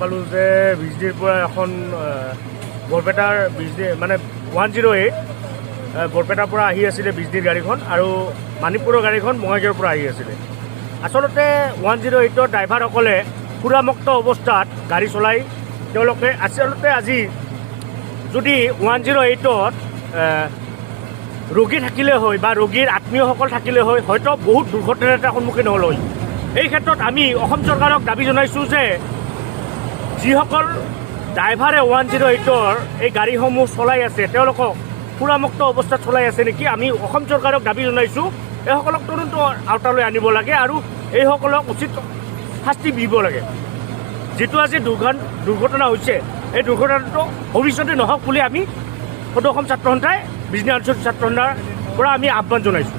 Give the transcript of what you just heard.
পালোঁ যে বিজনীৰ পৰা এখন বৰপেটাৰ বিজনী মানে 108 বৰপেটাৰ পৰা আহি আছিলে বিজনীৰ গাড়ীখন আৰু মানিকপুৰৰ গাড়ীখন বঙাইগাঁৱৰ পৰা আহি আছিলে। আচলতে 108ৰ ড্ৰাইভাৰসকলে সুৰামুক্ত অৱস্থাত গাড়ী চলাই তেওঁলোকে আচলতে আজি যদি 108ত ৰোগী থাকিলে হয় বা ৰোগীৰ আত্মীয়সকল থাকিলে হয় হয়তো বহুত দুৰ্ঘটনাৰ এটা সন্মুখীন হ'ল হয়। এই ক্ষেত্ৰত আমি অসম চৰকাৰক দাবী জনাইছোঁ যে যিসকল ড্ৰাইভাৰে 108ৰ এই গাড়ীসমূহ চলাই আছে তেওঁলোকক সুৰামুক্ত অৱস্থাত চলাই আছে নেকি আমি অসম চৰকাৰক দাবী জনাইছোঁ এইসকলক তদন্ত আওতালৈ আনিব লাগে আৰু এইসকলক উচিত শাস্তি দিব লাগে। যিটো আজি দুৰ্ঘটনা হৈছে এই দুৰ্ঘটনাটো ভৱিষ্যতে নহওক বুলি আমি সদৌ অসম ছাত্ৰ সন্থাই বিজনী আঞ্চলিক ছাত্ৰ সন্থাৰ পৰা আমি আহ্বান জনাইছোঁ।